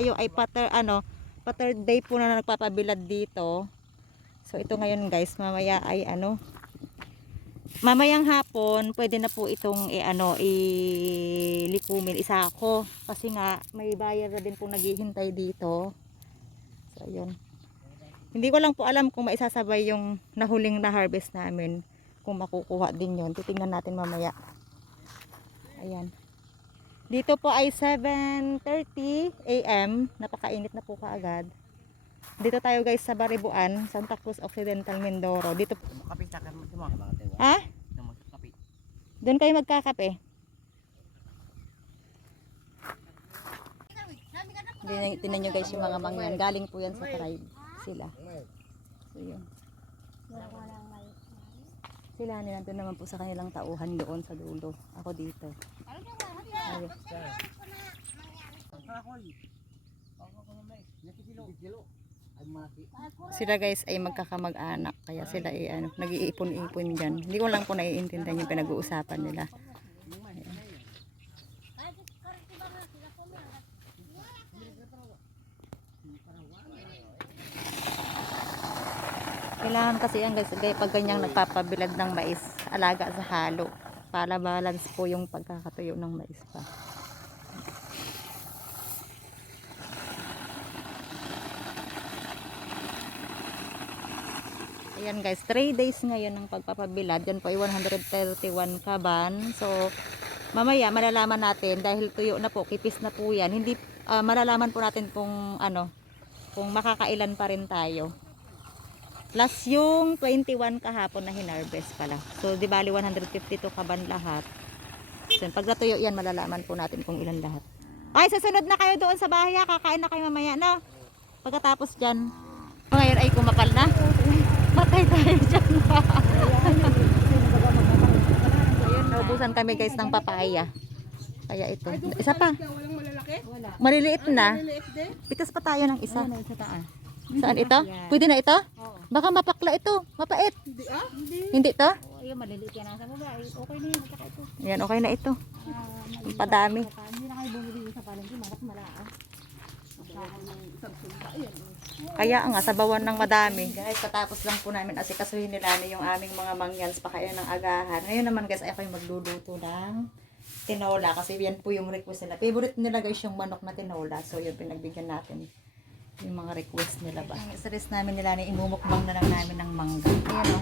tayo ay pater ano, pater day po na nagpapabilad dito. So ito ngayon guys, mamaya ay ano, mamayang hapon pwede na po itong eh, ano, ilikumin isako kasi nga may buyer na din po naghihintay dito. So ayun. Hindi ko lang po alam kung maisasabay yung nahuling na harvest namin. Kung makukuha din yun. Titingnan natin mamaya. Ayan. Dito po ay 7.30 a.m. Napakainit na po kaagad. Dito tayo guys sa Baribuan, Santa Cruz Occidental, Mindoro. Dito, sa mo mga tewa. ha? Doon kayo magkakape. Tinan nyo guys yung mga mangyan. Galing po yan sa tribe. Sila. So yun. Sila nandun naman po sa kanilang tauhan doon sa dulo. Ako dito. Sila guys ay magkakamag-anak. Kaya sila ay ano, nag-iipon-ipon dyan. Hindi ko lang po naiintindihan yung pinag-uusapan nila. Kailangan kasi yan guys, pag ganyang nagpapabilad ng mais, alaga sa halo. Para balance po yung pagkakatuyo ng mais pa. Ayan guys, 3 days ngayon ng pagpapabilad. Yan po ay 131 kaban. So, mamaya malalaman natin dahil tuyo na po, kipis na po yan. Hindi, ah, malalaman po natin kung ano, kung makakailan pa rin tayo. Plus yung 21 kahapon na hinarvest pala. So, di bali 152 kaban lahat. So, pag natuyo yan, malalaman po natin kung ilan lahat. Ay, susunod na kayo doon sa bahay. ah. Kakain na kayo mamaya, no? Pagkatapos dyan. Ngayon ay kumapal na. Matay tayo dyan. Naubusan kami guys ng papaya. Kaya ito. Isa pa. Maliliit na. Pitas pa tayo ng isa. sa taas. Saan ito? Pwede na ito? Oo. Baka mapakla ito. Mapait. Hindi ah? Hindi. Hindi to? Ayun, maliliit yan nasa baba. Ay, Okay na yun. Saka ito. Yan, okay na ito. Ah, Ang padami. Saka hindi na kayo bumili sa palengke. Makat malaas. Kaya nga, sa bawan ng madami. Guys, katapos lang po namin asikasuhin nila ni yung aming mga mangyans pa kayo ng agahan. Ngayon naman guys, ay ako yung magluluto ng tinola. Kasi yan po yung request nila. Favorite nila guys yung manok na tinola. So yun, pinagbigyan natin yung mga request nila ba. Ang stress namin nila ni imumukbang na lang namin ng mangga. Ayan o.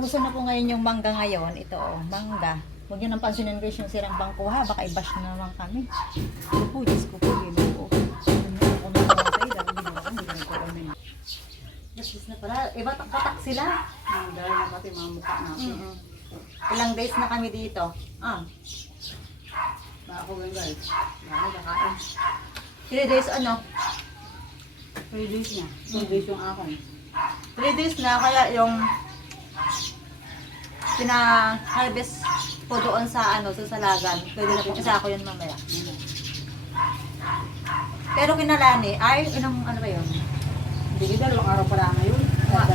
Uso na po ngayon yung mangga ngayon. Ito o, mangga. Huwag nyo nang pansinin guys yung sirang bangko ha. Baka i-bash na naman kami. Ito po, Diyos ko po. Ginoo ko. Yes, na pala. Eh, batak-batak sila. Dahil na pati mga mukha natin. Mm-mm. Ilang days na kami dito. Ah, Baka ako ganyan guys. Baka kakain. 3 days ano? 3 days na. 2 days yung akin. 3 days na kaya yung pina-harvest po doon sa ano, sa salagan. Pwede na kasi ako yun mamaya. Pero kinalani, ay, inang ano ba yun? Hindi, dalawang araw pa lang ngayon.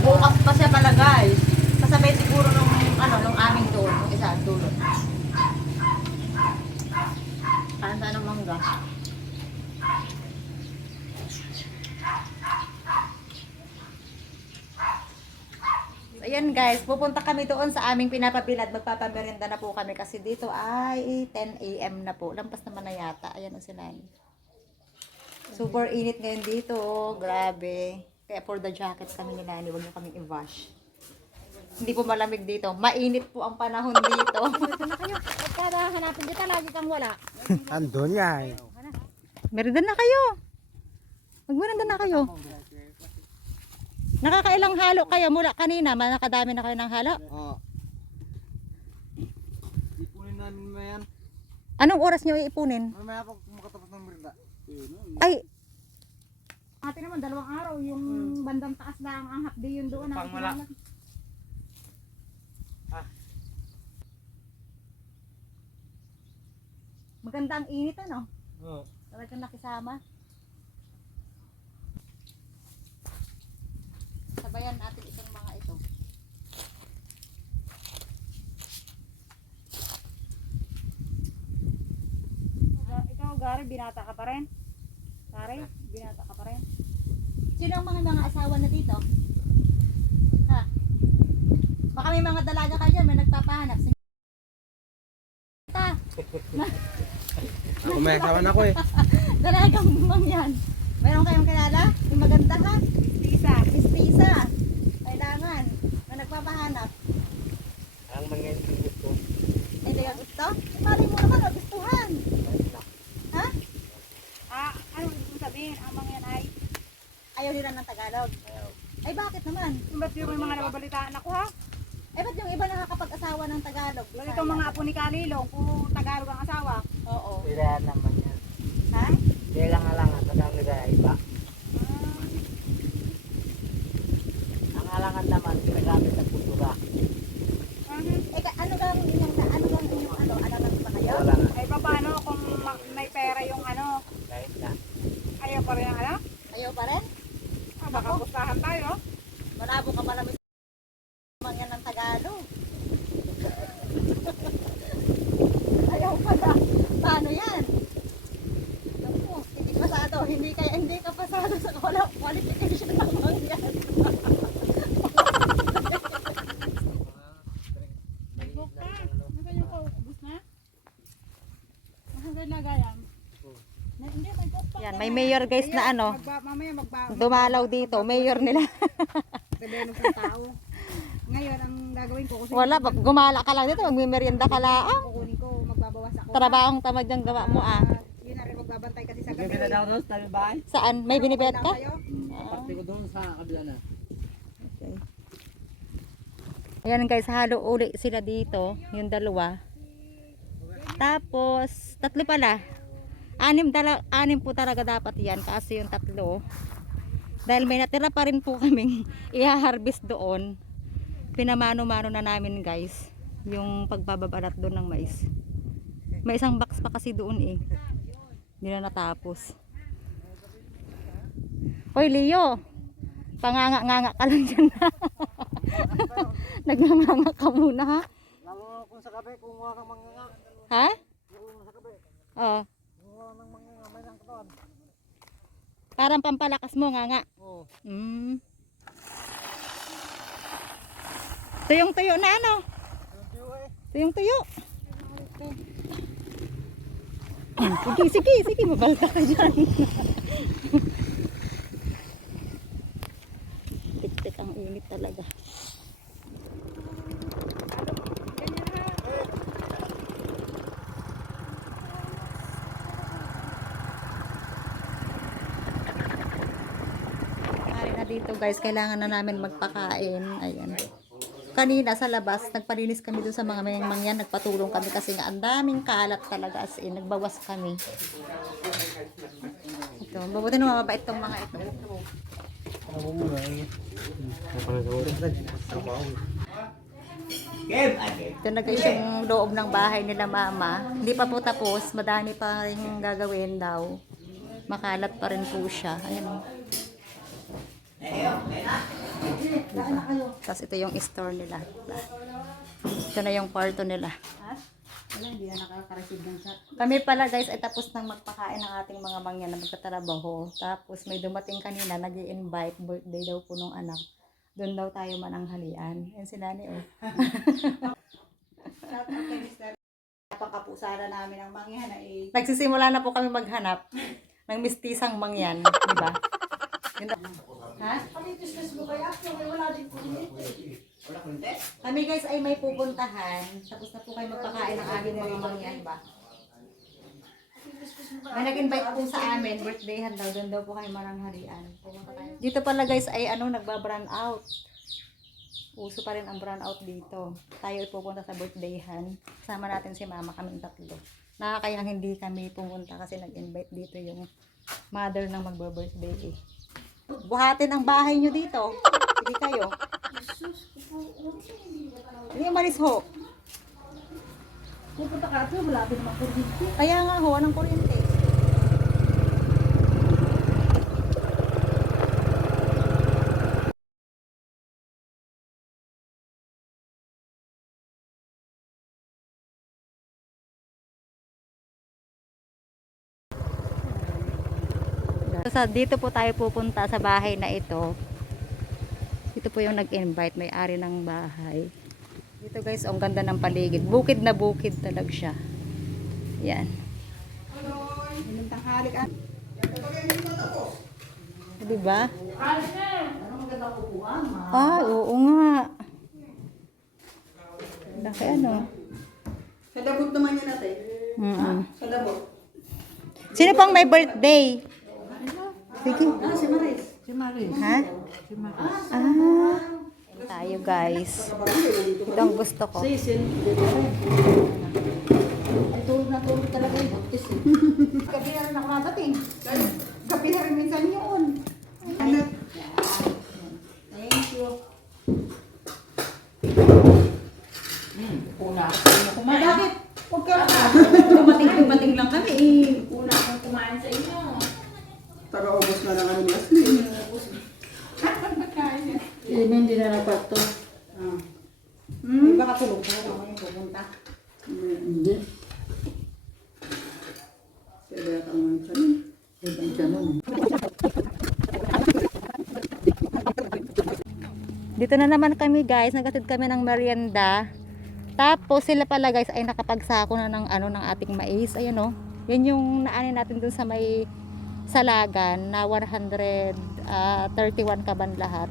Bukas pa siya pala guys. Kasabay siguro nung ano, nung aming doon, nung isa dulo. Kanta ng mangga. Ayan guys, pupunta kami doon sa aming pinapabilad. Magpapamerenda na po kami kasi dito ay 10 a.m. na po. Lampas naman na yata. Ayan o sila. Super init ngayon dito. oh. Grabe. Kaya for the jacket kami ni Lani, huwag niyo kaming i-wash. Hindi po malamig dito. Mainit po ang panahon dito. Kada hanapin kita, lagi kang wala. Andun eh. Merenda na kayo. Magmerenda na kayo. Nakakailang halo kayo mula kanina. Nakadami na kayo ng halo. Oo. Ipunin namin mo yan. Anong oras niyo iipunin? Mamaya pag makatapos ng merinda. Ay, Ate naman, dalawang araw. Yung bandang taas lang ang half day yun doon. Pang wala. maganda ang init ano? Oo. Talagang nakisama. Sabayan natin itong mga ito. Ikaw, Gary, binata ka pa rin? Pare, binata ka pa rin. Sino ang mga mga asawa na dito? Ha? Baka may mga dalaga kayo dyan, may nagpapahanap. Ta, Ako may asawa na ko eh. dalagang mong yan. Meron kayong kilala? Yung maganda ha? Tisa. Mistisa. Kailangan. May nagpapahanap. Ang mga gusto. Hindi ka gusto? Mali mo naman, nagustuhan. Ha? Ah, ano gusto sabihin? Ang mga yan ay, Ayaw nila ng Tagalog. Ay bakit naman? ba't yung mga nababalitaan ako ha? Eh ba't yung iba nakakapag-asawa ng Tagalog? Lalo itong mga apo ni Kalilong, kung Tagalog ang asawa. Oo. Pila naman yan. Ha? Pila nga lang ang tagang nila iba. Ang alangan naman, ginagamit ang kultura. Eh ano lang inyong ano lang inyong ano, alam ba kayo? Wala nga. Ay, paano kung ma- may pera yung ano, Kahit na. ayaw pa rin ang ano? Ayaw pa rin? Ah, baka pustahan tayo. Malabo ka pala may mga ng Tagalog. Ayaw pala. Paano yan? Naku, hindi pasado. Hindi kaya hindi ka pasado sa wala qualification ng mga yan. Nag-book ka. Nasaan yung paubos na? Hanggang na gayam. Na, hindi, may book pa. Yan, may mayor guys na ano, mamaya magba, dumalaw dito. Mayor nila. magbabalog ng tao. Ngayon, ang gagawin ko, kasi Wala, pag gumala ka lang dito, magmimerienda ka lang. kukunin ko, magbabawas ako. Trabahong tamad yung gawa mo ah. Ah, yun na rin magbabantay kasi sa gabi. Bibila daw doon sa bahay. Saan? May binibet ka? kayo? Pati ko doon sa kabila na. Okay. Ayan guys, halo uli sila dito, yung dalawa. Tapos, tatlo pala. Anim, dala, anim po talaga dapat yan, kasi yung tatlo. Dahil may natira pa rin po kaming i-harvest doon. Pinamano-mano na namin guys, yung pagbababalat doon ng mais. May isang box pa kasi doon eh. Hindi na natapos. Hoy Leo, panganga-nganga ka lang dyan Nagnganga ka muna ha? Lalo kung sa gabi, kung wala kang mga Ha? Oo. wala nang mga may ng katawan. Parang pampalakas mo nga nga. Oo. Mm. Tuyong tuyo na ano? Yung tiyo eh. Tuyong tuyo. sige, sige, sige, mabalta ka dyan. Tik-tik ang init talaga. Ari na dito guys, kailangan na namin magpakain. Ayan. Kanina sa labas, nagpalinis kami doon sa mga mayang mangyan. Nagpatulong kami kasi nga ang daming kalat talaga as in. Nagbawas kami. Ito, mabuti na mababait tong mga ito. Ito na guys yung loob ng bahay nila mama. Hindi pa po tapos. Madami pa rin gagawin daw. Makalat pa rin po siya. Ayan. Tapos ito yung store nila. Ito na yung kwarto nila. Na. Kami pala guys ay tapos nang magpakain ng ating mga mangyan na magtatrabaho. Tapos may dumating kanina, nag invite birthday daw po nung anak. Doon daw tayo mananghalian. Yan si Nani oh. Mr. Napakapusara namin ang mangyan na eh. Nagsisimula na po kami maghanap ng mistisang mangyan, di ba? Yun na- Ha? Kami guys ay may pupuntahan. Tapos na po kayo magpakain ng aming mga mangyan ba? May nag-invite po sa amin, birthdayhan daw, doon daw po kayo tayo. Dito pala guys ay ano, nagba-brown out. Uso pa rin ang brown out dito. Tayo ay pupunta sa birthdayhan. Sama natin si mama kaming tatlo. Nakakayang hindi kami pumunta kasi nag-invite dito yung mother ng magbe-birthday eh. Buhatin ang bahay nyo dito. Sige kayo. Hindi umalis ho. Pupunta ka at wala din naman kuryente. Kaya nga ho, anong kuryente? Sa, dito po tayo pupunta sa bahay na ito. Ito po yung nag-invite, may-ari ng bahay. Dito guys, ang ganda ng paligid. Bukid na bukid talaga siya. Yan. Diba? Ah, oo nga. Laki ano. Sa dabot naman yan natin. Mm Sa dabot. Sino pang may birthday? Sige. Ah, si Maris. Si Maris. Ha? Si Maris. Ah. Tayo guys. Ito ang gusto ko. Sisin. Ay, tulog na tulog talaga yung baptis eh. Gabi na rin ako nadating. Gabi na rin minsan yun. Thank you. Una ako na kumain. Bakit? Huwag ka Dumating-dumating lang kami eh. Una akong kumain sa inyo. Taga-ubos na lang kami last night. Hindi hindi na napato. Ah. Hmm? Baka tulog ka ako ngayon pupunta. Hindi. Kaya ka mga tiyan. Ibang ganun. Dito na naman kami guys. Nagatid kami ng merienda. Tapos sila pala guys ay nakapagsako na ng ano ng ating mais. Ayun oh. Yan yung naanin natin dun sa may salagan na 131 kaban lahat.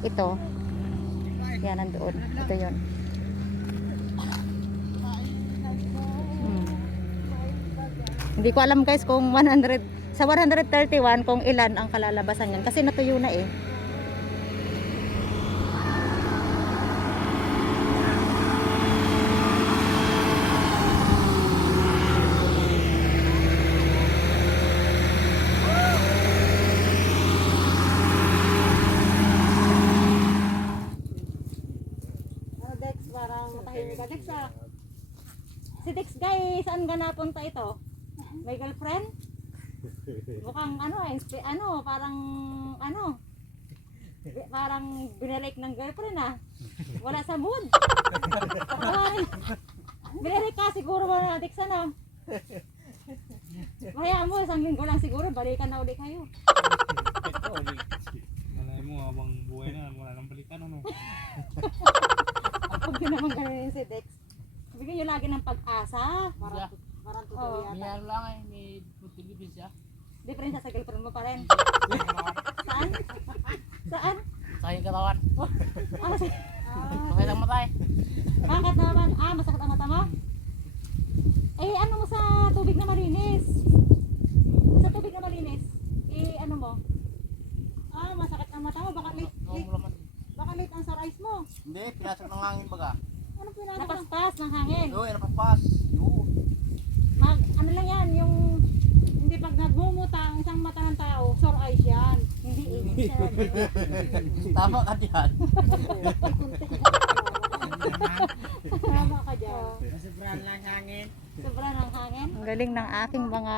Ito. Yan nandoon. Ito yun. Hmm. Hindi ko alam guys kung 100 sa 131 kung ilan ang kalalabasan yan kasi natuyo na eh. Oh, Dex, parang matahimik ka. Dex, ah. Si Dex, saan ka napunta ito? May girlfriend? Mukhang ano eh, ano, parang ano, parang binalik ng girlfriend ah. Wala sa mood. Binalik ka siguro wala na Dex ano. Kaya mo, isang linggo lang siguro, balikan na ulit kayo. Malay mo habang buhay na, wala nang balikan ano. Huwag din naman ganun si Dex. Bigyan nyo lagi ng pag-asa. Parang, Parang Oo. May ano lang eh, may putilibis siya. Different sa girlfriend mo pa rin. Saan? Saan? Sa aking katawan. Ah, sa- Okay lang matay. bakit naman? Ah, masakit ang mata mo? Eh, ano mo sa tubig na malinis? Sa tubig na malinis? Eh, ano mo? Ah, masakit ang mata mo. Baka late, Oo, late, baka late ang eyes mo. Hindi, pinasok ng hangin baga. Ng hangin. Yun, napapas. Yun. Mag, ano lang yan, yung hindi pag nagmumuta ang isang mata ng tao, sore eyes yan. Hindi eh. Tama ka diyan. Tama ka dyan. Sobrang lang hangin. Sobra ng hangin. Ang galing ng aking mga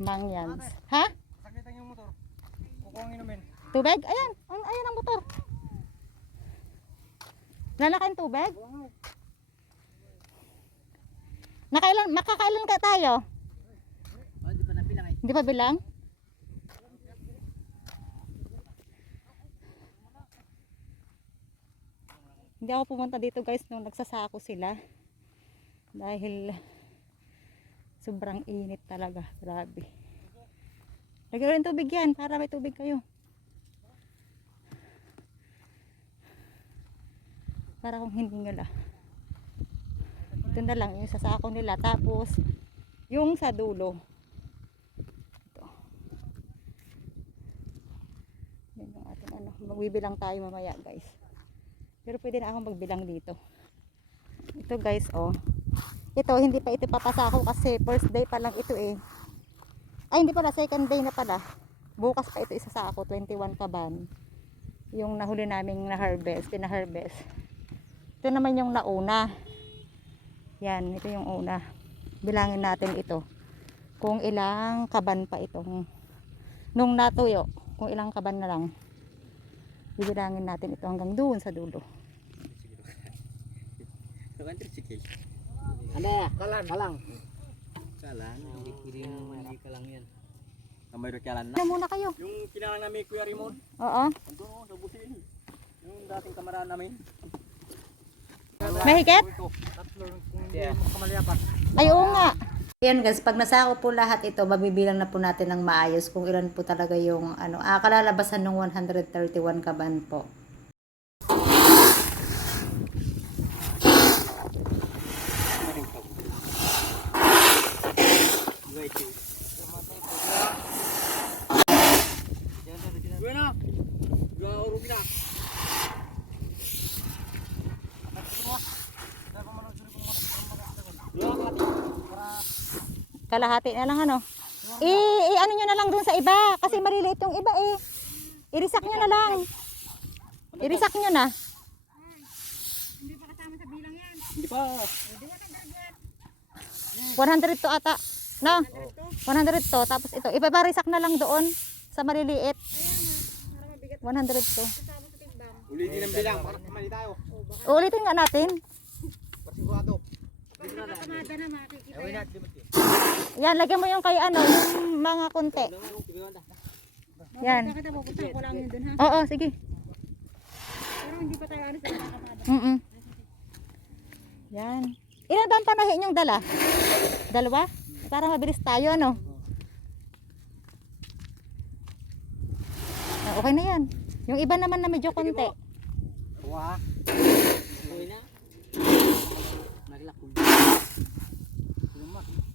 mangyans. Ha? Sakitan yung motor. Kukuha inumin. Tubig? Ayan. Ayan ang motor. Lalakain tubig? Nakailan, makakailan ka tayo? Oh, di pa nabilang eh. Hindi pa bilang? Hindi ako pumunta dito guys nung nagsasako sila. Dahil sobrang init talaga. Grabe. Lagyan rin tubig yan para may tubig kayo. Para kung hindi nyo la. Ito na lang yung sasako nila. Tapos yung sa dulo. Ito. Yan yung ating ano. Magbibilang tayo mamaya guys. Pero pwede na akong magbilang dito. Ito guys oh. Ito hindi pa ito papasako kasi first day pa lang ito eh. Ay hindi pala second day na pala. Bukas pa ito isa sa ako 21 kaban. Yung nahuli naming na harvest, pina-harvest. Ito naman yung nauna. Yan, ito yung una. Bilangin natin ito. Kung ilang kaban pa itong nung natuyo, kung ilang kaban na lang. Bibilangin natin ito hanggang doon sa dulo. Ano ya? Kalang. Kalang. Kalang. Hindi, hindi, hindi kalang yan. Kamay rokyalan na. Ano muna kayo? Yung kinalang namin Kuya Raymond. Oo. Andun o, sa busil. Yung dating kamaraan namin. Mahigit? Ay, oo nga. Ayan guys, pag nasako po lahat ito, mabibilang na po natin ng maayos kung ilan po talaga yung ano, ah, kalalabasan ng 131 kaban po. Kuya na! Kuya Urubi na! Kalahati na lang ano. I, i ano nyo na lang dun sa iba. Kasi maliliit yung iba eh. Irisak nyo na lang. Irisak nyo na. Hindi pa. 100 to ata. No? 100 to. Tapos ito. Ipaparisak na lang doon. Sa maliliit. 100 to. Ulitin ang bilang. Para kamali tayo. Uulitin nga natin. Pasigurado. Yan, lagyan mo yung kay ano, yung mga konti. Yan. Oo, sige. Pero hindi pa tayo ano sa nakakamada. Mm Yan. Ilan ba ang panahin yung dala? Dalawa? Para mabilis tayo, ano? Ah, okay na yan. Yung iba naman na medyo konti. Wah. Uwi na.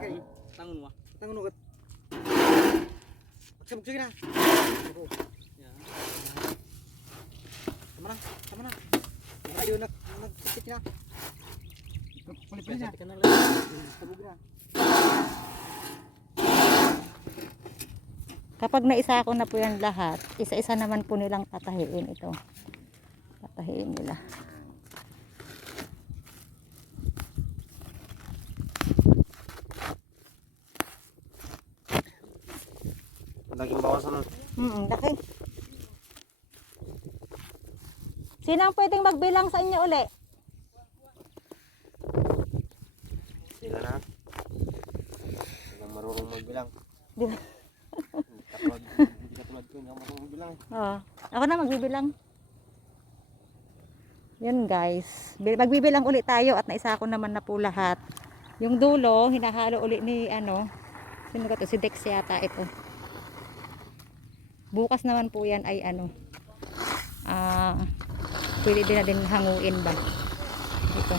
orlan. Tangan mo. Tangan ugat. Magsabog sige na. Tama na, tama na. Ayaw na, nagsikit na. Na. Sabog na. Kapag naisa ko na po yan lahat, isa-isa naman po nilang tatahiin ito. Tatahiin nila. Laging bawasan. Mm, laki. Sino ang pwedeng magbilang sa inyo uli? Sila na. Hindi marunong magbilang. Di ba? Hindi katulad ko, hindi ako marunong magbilang. Oo. Ako na magbibilang. Yun guys. Bi- Magbibilang ulit tayo at naisa ko naman na po lahat. Yung dulo, hinahalo ulit ni ano. Sino ba to? Si Dex yata ito. Bukas naman po yan ay ano. Ah, pwede din na din hanguin ba. Ito.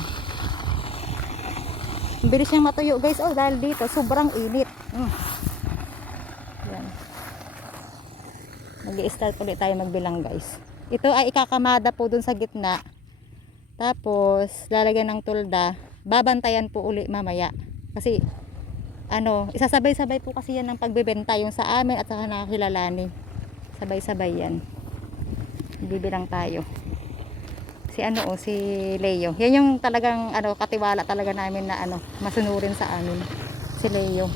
Bilis niyang matuyo guys. Oh, dahil dito sobrang init. Mm. Yan. Mag-i-start ulit tayo magbilang guys. Ito ay ikakamada po dun sa gitna. Tapos, lalagyan ng tulda. Babantayan po uli mamaya. Kasi, ano, isasabay-sabay po kasi yan ng pagbebenta. Yung sa amin at sa nakakilalanin. Sabay-sabay yan. Bibilang tayo. Si ano o, si Leo. Yan yung talagang, ano, katiwala talaga namin na, ano, masunurin sa amin. Si Leo.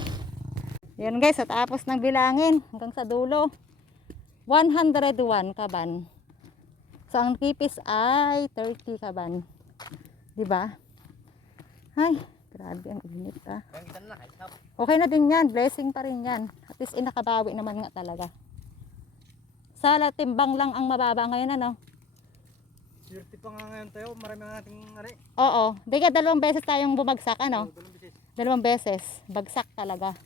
Yan guys, at tapos ng bilangin hanggang sa dulo. 101 kaban. So ang kipis ay 30 kaban. 'Di ba? Ay, grabe ang init ah. Okay na din 'yan, blessing pa rin 'yan. At least inakabawi naman nga talaga. Sa timbang lang ang mababa ngayon ano. Swerte pa nga ngayon tayo, marami ang ating ari. Oo, di ka dalawang beses tayong bumagsak ano. Dalawang bisis. Dalawang beses, bagsak talaga.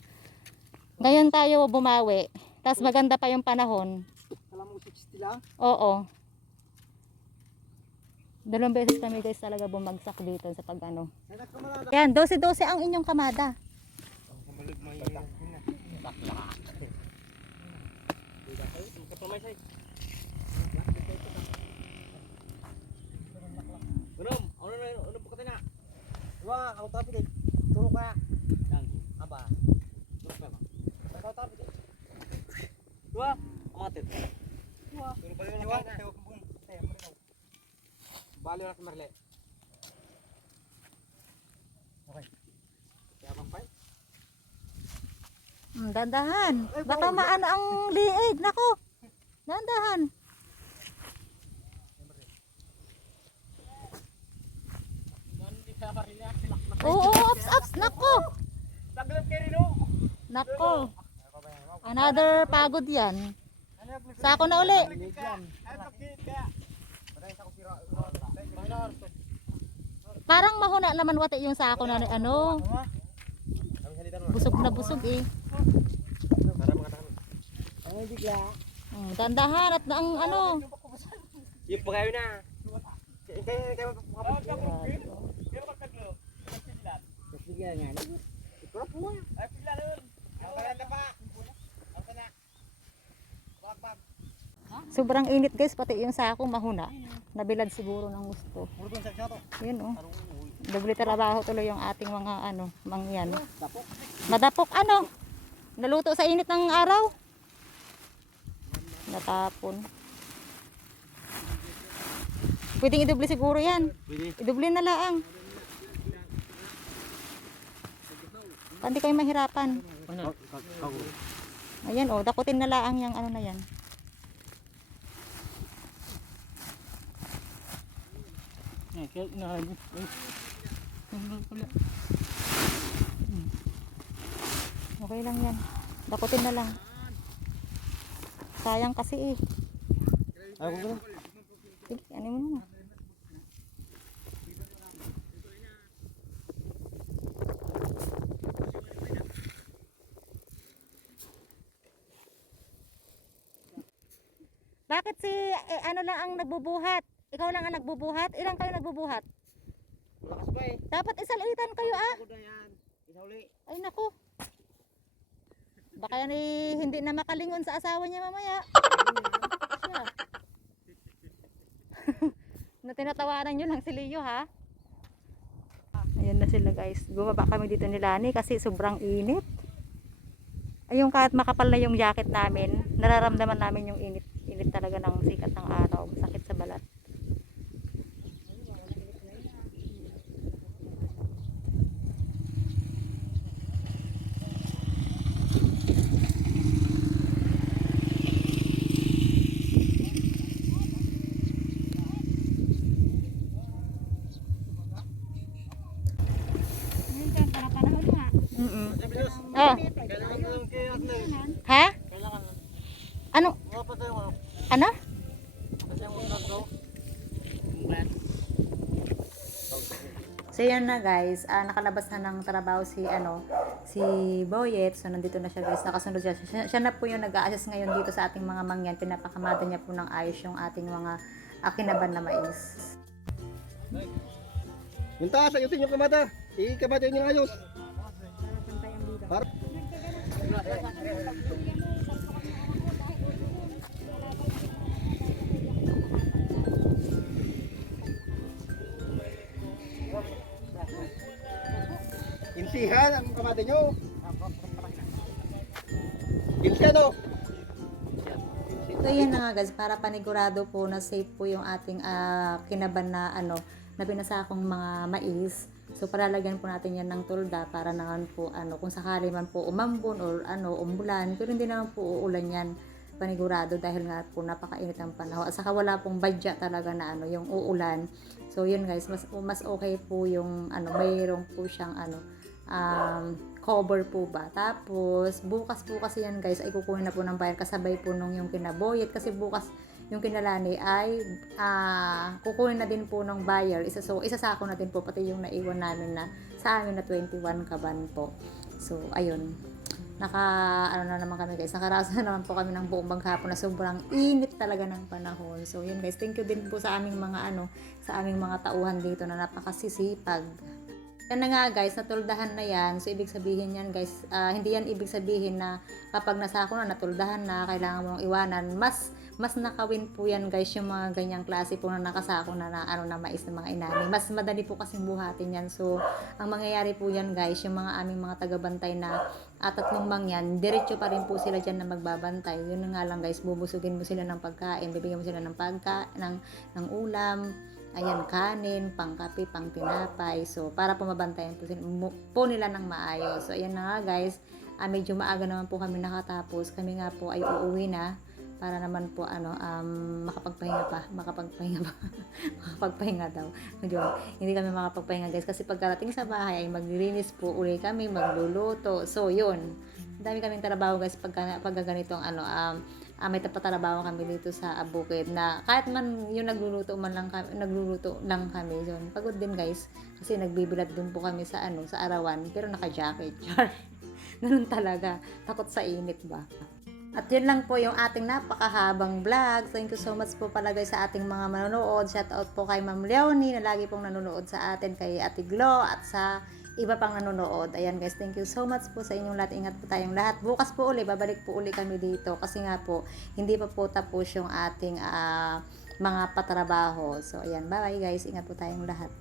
Ngayon tayo bumawi. Tapos maganda pa yung panahon. Kala mo 60 lang. Oo. Dalawang beses kami guys talaga bumagsak dito sa pag ano. Yan, 12-12 ang inyong kamada. Kamalig may Kapamay say. Gunom, ano na ano po ka na? Wah, ako tapi din. Tulog kaya. Yang, Aba. terus apa? Ako tapi din. Turo pa rin Iwan, yung tayo kung tayo marinaw. Bali na kumarle. Okay. Kaya bang pa? Dandahan. Baka maano ang liig. Nako. Dandahan. Oo, ups, ups. Nako. Taglap kayo rin. Nako. Another pagod yan. Sako na uli. Parang mahuna naman wati yung sako na ano. Busog na busog eh. Ang bigla. Hmm, dandahan at ang ano. Yung pa kayo na. Kaya kaya nga. Ikaw po. Ay, bigla nun. Ang pala pa. Ang sana. Bag bag. Sobrang init guys, pati yung sako mahuna. Nabilad siguro ng gusto. Yun oh. Doble trabaho tuloy yung ating mga ano, mangyan. Madapok ano? Naluto sa init ng araw. Natapon. Pwedeng idoble siguro yan. Idoble na laang. Hindi kayo mahirapan. Ayan oh, dakutin na laang yung ano na yan. Kaya na. Okay lang yan. Dakutin na lang. Sayang kasi eh. Kung gano'n. Sige, ano mo na. Bakit si eh, ano lang ang nagbubuhat? Ikaw lang ang nagbubuhat? Ilang kayo nagbubuhat? Malakas pa eh. Dapat isalitan kayo ah. Ako na yan. Isauli. Ay naku. Baka yan eh, hindi na makalingon sa asawa niya mamaya. Na tinatawanan nyo lang si Leo ha. Ayan na sila guys. Bumaba kami dito ni Lani kasi sobrang init. Ayun kahit makapal na yung jacket namin, nararamdaman namin yung init. Init talaga ng sikat ng araw. Masakit sa balat. Mm-mm. Oh, Kailangan So yan na guys, Ah, nakalabas na ng trabaho si ano, si Boyet. So nandito na siya guys, nakasunod siya. Siya, siya na po yung nag-a-assist ngayon dito sa ating mga mangyan. Pinapakamada niya po ng ayos yung ating mga akinaban na mais. Yung taas, ayutin yung kamata. Ikamata yun yung ayos. Para. Insihan ang kamata nyo. Insihan o. So yan na nga guys, para panigurado po na safe po yung ating ah, kinaban na ano, na pinasakong mga mais. So palalagyan po natin yan ng tulda para naman po ano, kung sakali man po umambon or ano, umulan, pero hindi naman po uulan yan panigurado dahil nga po napakainit ang panahon. At saka wala pong badya talaga na ano, yung uulan. So yun guys, mas mas okay po yung ano, mayroong po siyang ano, um, cover po ba. Tapos, bukas po kasi yan guys, ay kukunin na po ng bayan kasabay po nung yung kinaboyet. Kasi bukas yung kinalani ay ah, kukunin na din po ng buyer. Isa, so, isasako na din po pati yung naiwan namin na sa amin na 21 kaban po. So, ayun. Naka, ano na naman kami guys, nakaraos na naman po kami ng buong maghapon na sobrang init talaga ng panahon. So, yun guys, thank you din po sa aming mga ano, sa aming mga tauhan dito na napakasisipag. Yan nga guys, natuldahan na yan. So, ibig sabihin yan guys, ah, hindi yan ibig sabihin na kapag nasako na, natuldahan na, kailangan mong iwanan. Mas, mas nakawin po yan guys, yung mga ganyang klase po na nakasako na, na ano na mais na mga inani. Mas madali po kasing buhatin yan. So, ang mangyayari po yan guys, yung mga aming mga tagabantay na at tatlong mangyan, diretso pa rin po sila dyan na magbabantay. Yun nga lang guys, bubusugin mo sila ng pagkain, bibigyan mo sila ng pagka, ng, ng ulam, ayan, kanin, pangkape, pang tinapay. So, para po mabantayan po, po nila ng maayos. So, ayan na nga guys, ah, medyo maaga naman po kami nakatapos. Kami nga po ay uuwi na para naman po ano um, makapagpahinga pa makapagpahinga pa makapagpahinga daw Yun. hindi kami makapagpahinga guys kasi pagkarating sa bahay ay maglilinis po uli kami magluluto so yun Ang dami kaming trabaho guys pagka, pagka ganitong ano um, ah, may tapatrabaho kami dito sa Abukid na kahit man yung nagluluto man lang kami, nagluluto lang kami yun pagod din guys. Kasi nagbibilad din po kami sa ano sa arawan pero naka-jacket. Ganun talaga. Takot sa init ba? At yun lang po yung ating napakahabang vlog. Thank you so much po pala guys sa ating mga manonood. Shout out po kay Ma'am Leonie na lagi pong nanonood sa atin, kay Ate Glo at sa iba pang nanonood. Ayan guys, thank you so much po sa inyong lahat. Ingat po tayong lahat. Bukas po uli, babalik po uli kami dito kasi nga po, hindi pa po tapos yung ating ah, mga patrabaho. So ayan, bye bye guys. Ingat po tayong lahat.